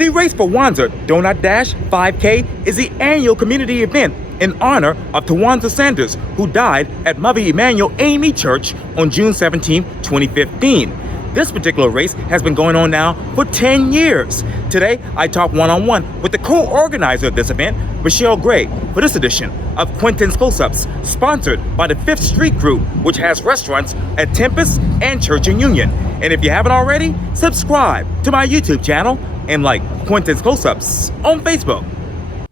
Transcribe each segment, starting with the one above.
The Race for Wanza Doughnut Dash 5K is the annual community event in honor of Tywanza Sanders, who died at Mother Emanuel AME Church on June 17, 2015. This particular race has been going on now for 10 years. Today, I talk one-on-one with the co-organizer of this event, Michele Gray, for this edition of Quintin's Close-Ups, sponsored by the 5th Street Group, which has restaurants at Tempest and Church and Union. And if you haven't already, subscribe to my YouTube channel and like Quintin's Close-Ups on Facebook.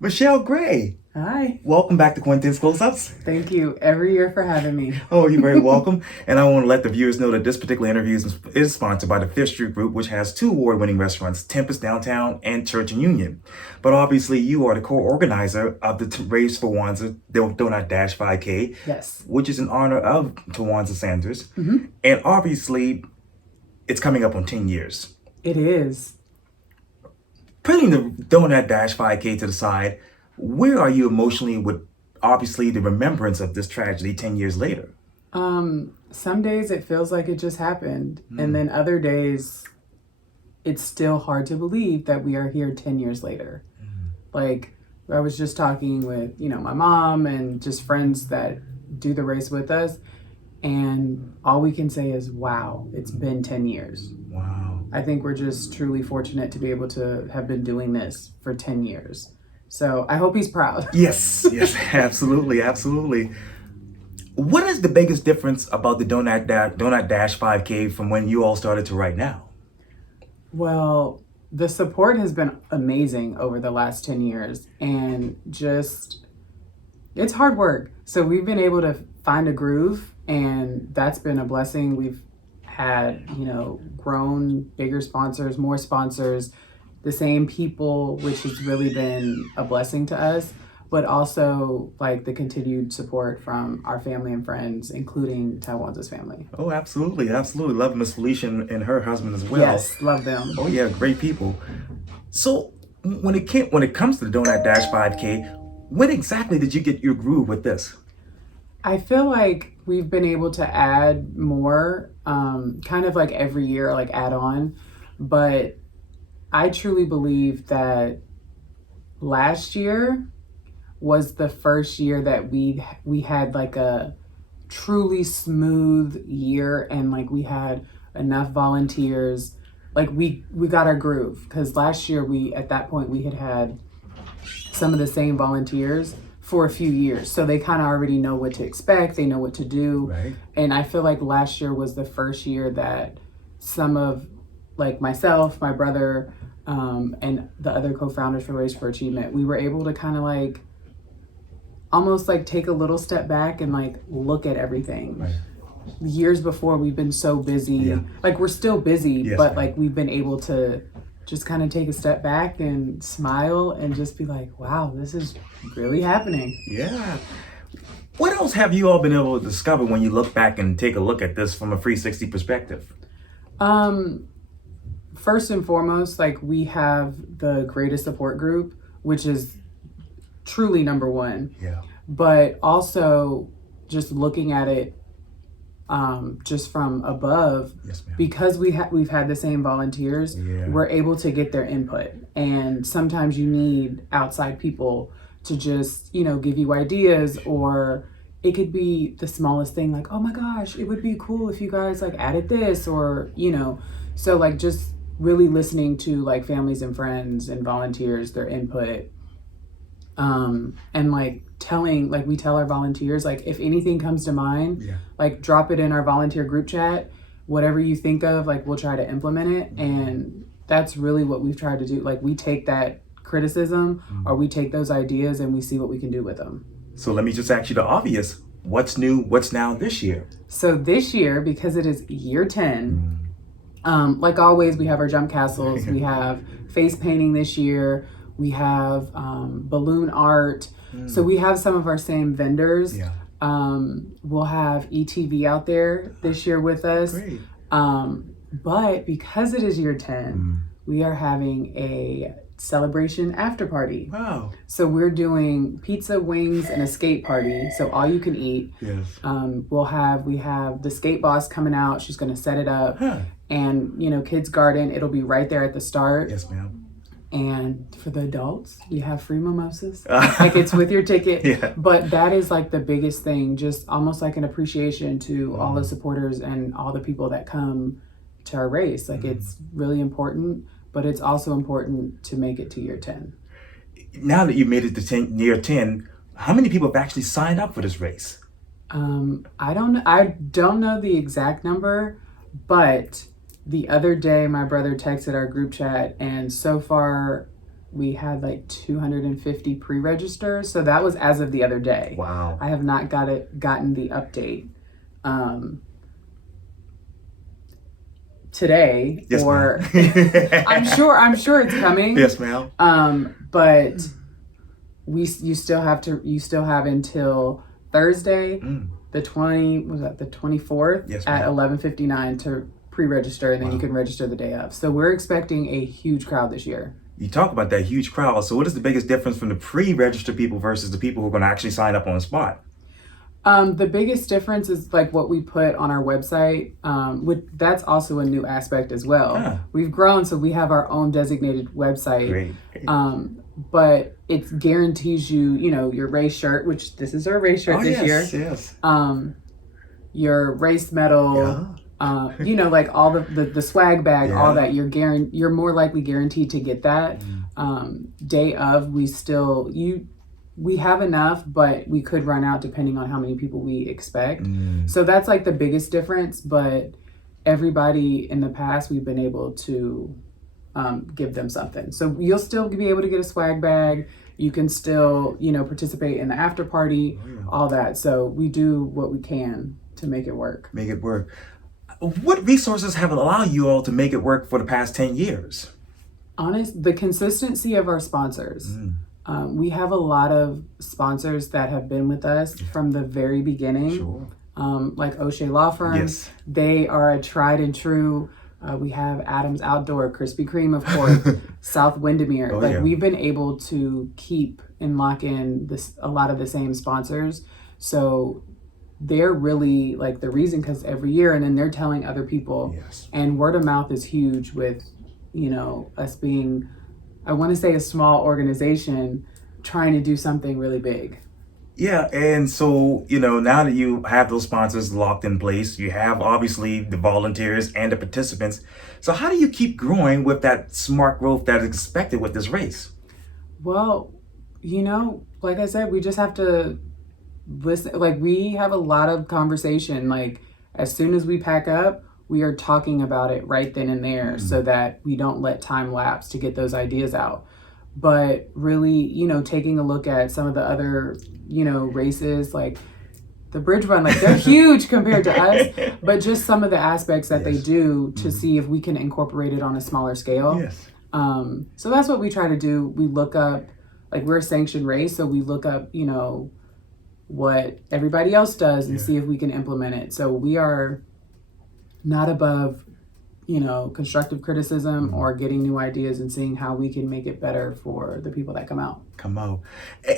Michele Gray. Hi. Welcome back to Quintin's Close-Ups. Thank you every year for having me. Oh, you're very welcome. And I want to let the viewers know that this particular interview is sponsored by the 5th Street Group, which has 2 award-winning restaurants, Tempest Downtown and Church and Union. But obviously, you are the co-organizer of the Race for Wanza Doughnut Dash 5K. Yes. Which is in honor of Tywanza Sanders. Mm-hmm. And obviously, it's coming up on 10 years. It is. Putting the Doughnut Dash 5K to the side, where are you emotionally with, obviously, the remembrance of this tragedy 10 years later? Some days it feels like it just happened. And then other days, it's still hard to believe that we are here 10 years later. Like, I was just talking with, my mom and just friends that do the race with us. And all we can say is, wow, it's been 10 years. Wow. I think we're just truly fortunate to be able to have been doing this for 10 years. So I hope he's proud. Yes, absolutely, absolutely. What is the biggest difference about the Doughnut Dash 5K from when you all started to right now? Well, the support has been amazing over the last 10 years, and just, it's hard work. So we've been able to find a groove, and that's been a blessing. We've had, grown bigger sponsors, more sponsors, the same people, which has really been a blessing to us, but also like the continued support from our family and friends, including Tywanza's family. Oh, absolutely, absolutely. Love Miss Felicia and her husband as well. Yes, love them. Oh yeah, great people. So when it comes to the Doughnut Dash 5K, when exactly did you get your groove with this? I feel like we've been able to add more, kind of like every year, like add on, but I truly believe that last year was the first year that we had like a truly smooth year, and like we had enough volunteers. Like we got our groove, because last year at that point we had some of the same volunteers for a few years, so they kind of already know what to expect, they know what to do. Right. And I feel like last year was the first year that some of, like myself, my brother, and the other co-founders for Race for Achievement, we were able to kind of like almost like take a little step back and like look at everything. Right. Years before, we've been so busy. Yeah. Like we're still busy, Yes, but ma'am. like we've been able to just kind of take a step back and smile and just be like, wow, this is really happening. Yeah. What else have you all been able to discover when you look back and take a look at this from a 360 perspective? First and foremost, like we have the greatest support group, which is truly number one. Yeah. But also just looking at it just from above, Yes, ma'am. because we've had the same volunteers, Yeah. we're able to get their input. And sometimes you need outside people to just, give you ideas, or it could be the smallest thing, like, oh my gosh, it would be cool if you guys like added this, or, so like just really listening to like families and friends and volunteers, their input. And like we tell our volunteers, like if anything comes to mind, Yeah. like drop it in our volunteer group chat, whatever you think of, like we'll try to implement it. And that's really what we've tried to do. Like we take that criticism or we take those ideas and we see what we can do with them. So let me just ask you the obvious. What's new? What's now this year? So this year, because it is year 10, like always, we have our jump castles, we have face painting this year, we have balloon art. So we have some of our same vendors. Yeah. We'll have ETV out there this year with us. Great. But because it is year 10, we are having a celebration after party. Wow. So we're doing pizza, wings, and a skate party. So all you can eat. Yes. We have the skate boss coming out. She's going to set it up. Huh. And, Kids Garden, it'll be right there at the start. Yes, ma'am. And for the adults, we have free mimosas. Like it's with your ticket. Yeah. But that is like the biggest thing, just almost like an appreciation to all the supporters and all the people that come to our race. Like it's really important, but it's also important to make it to year 10. Now that you made it to year 10, how many people have actually signed up for this race? I don't know the exact number, but the other day my brother texted our group chat, and so far we had like 250 pre-registers. So that was as of the other day. Wow. I have not gotten the update today. Yes, or ma'am. I'm sure it's coming. Yes, ma'am. But you still have until Thursday, the 24th Yes, at ma'am. 11:59 to pre-register, and then you can register the day of. So we're expecting a huge crowd this year. You talk about that huge crowd. So what is the biggest difference from the pre-registered people versus the people who are going to actually sign up on the spot? The biggest difference is like what we put on our website. That's also a new aspect as well. Ah. We've grown, so we have our own designated website. Great. But it guarantees you, your race shirt, which this is our race shirt this year. Yes. Your race medal, like all the swag bag, all that. You're more likely guaranteed to get that. Day of, we have enough, but we could run out depending on how many people we expect. So that's like the biggest difference. But everybody in the past, we've been able to give them something. So you'll still be able to get a swag bag. You can still, participate in the after party, all that. So we do what we can to make it work. Make it work. What resources have allowed you all to make it work for the past 10 years? The consistency of our sponsors. We have a lot of sponsors that have been with us from the very beginning. Sure. Like O'Shea Law Firm. Yes. They are a tried and true. We have Adams Outdoor, Krispy Kreme, of course, South Windermere. We've been able to keep and lock in a lot of the same sponsors. So they're really like the reason, because every year, and then they're telling other people. Yes. And word of mouth is huge with, us being, I want to say, a small organization trying to do something really big. Yeah, and so, now that you have those sponsors locked in place, you have obviously the volunteers and the participants. So how do you keep growing with that smart growth that is expected with this race? Well, like I said, we just have to listen. Like, we have a lot of conversation. Like, as soon as we pack up, we are talking about it right then and there, so that we don't let time lapse to get those ideas out. But really, taking a look at some of the other, races, like the bridge run, like they're huge compared to us, but just some of the aspects that they do to see if we can incorporate it on a smaller scale. Yes. So that's what we try to do. We look up, like, we're a sanctioned race, so we look up, what everybody else does and see if we can implement it. So we are not above, constructive criticism or getting new ideas and seeing how we can make it better for the people that come out.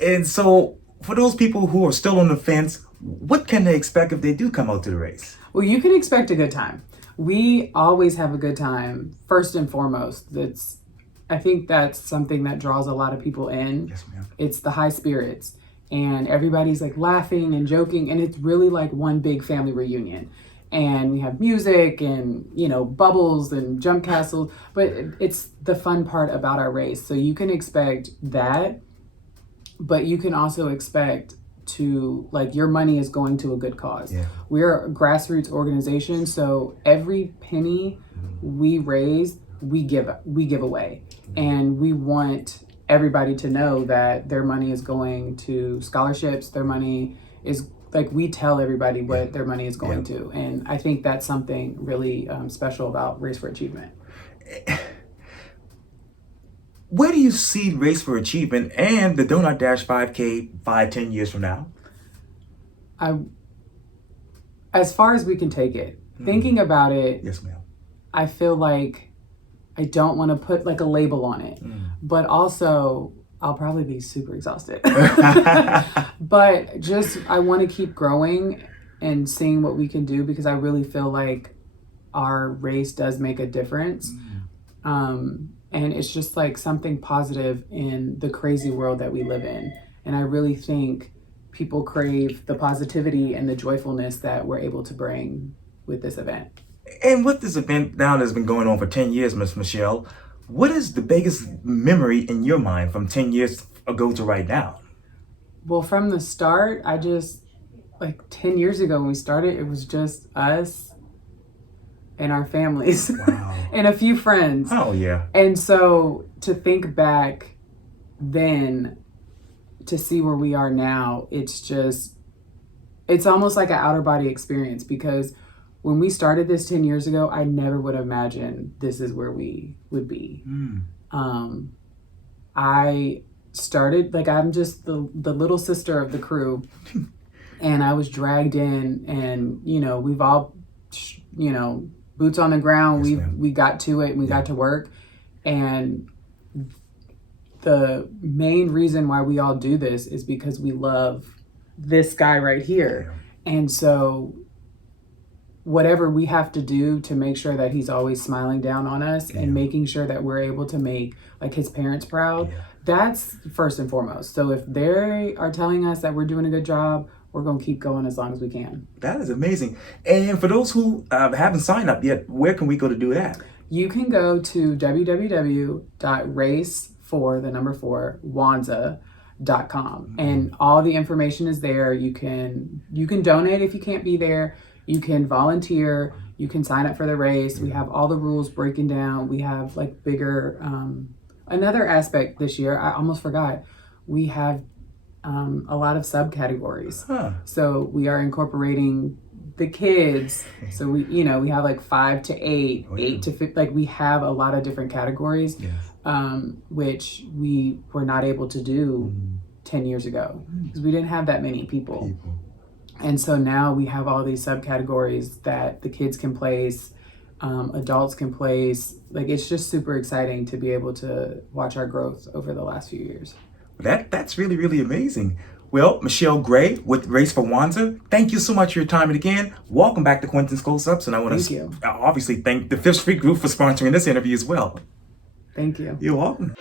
And so for those people who are still on the fence, what can they expect if they do come out to the race? Well, you can expect a good time. We always have a good time, first and foremost. I think that's something that draws a lot of people in. Yes, ma'am. It's the high spirits, and everybody's like laughing and joking, and it's really like one big family reunion. And we have music and, bubbles and jump castles, but it's the fun part about our race. So you can expect that, but you can also expect to, like, your money is going to a good cause. Yeah. We're a grassroots organization, so every penny we raise, we give away. And we want everybody to know that their money is going to scholarships. Their money is, like, we tell everybody what their money is going to. And I think that's something really special about Race for Achievement. Where do you see Race for Achievement and the Doughnut Dash 5K 5-10 years from now? As far as we can take it, thinking about it, yes, ma'am. I feel like I don't want to put like a label on it, but also I'll probably be super exhausted. But just, I want to keep growing and seeing what we can do, because I really feel like our race does make a difference. And it's just like something positive in the crazy world that we live in. And I really think people crave the positivity and the joyfulness that we're able to bring with this event. And with this event now that's been going on for 10 years, Miss Michele, what is the biggest memory in your mind from 10 years ago to right now? Well, from the start, like 10 years ago when we started, it was just us and our families. Wow. And a few friends. Oh, yeah. And so to think back then to see where we are now, it's almost like an outer body experience, because when we started this 10 years ago, I never would have imagined this is where we would be. I started, like, I'm just the little sister of the crew, and I was dragged in, and, you know, we've all, you know, boots on the ground. Yes, we got to it, and we got to work. And the main reason why we all do this is because we love this guy right here. And so whatever we have to do to make sure that he's always smiling down on us and making sure that we're able to make like his parents proud, that's first and foremost. So if they are telling us that we're doing a good job, we're going to keep going as long as we can. That is amazing. And for those who haven't signed up yet, where can we go to do that? You can go to www.race4Wanza.com, and all the information is there. You can donate if you can't be there. You can volunteer. You can sign up for the race. We have all the rules breaking down. We have like bigger, another aspect this year, I almost forgot. We have a lot of subcategories. So we are incorporating the kids. So we have like 5 to 8, 8 to 50, like we have a lot of different categories, which we were not able to do 10 years ago because we didn't have that many people. And so now we have all these subcategories that the kids can place, adults can place. Like, it's just super exciting to be able to watch our growth over the last few years. That's really, really amazing. Well, Michele Gray with Race for Wanza, thank you so much for your time. And again, welcome back to Quintin's Close-Ups. And I want to obviously thank the Fifth Street Group for sponsoring this interview as well. Thank you. You're welcome.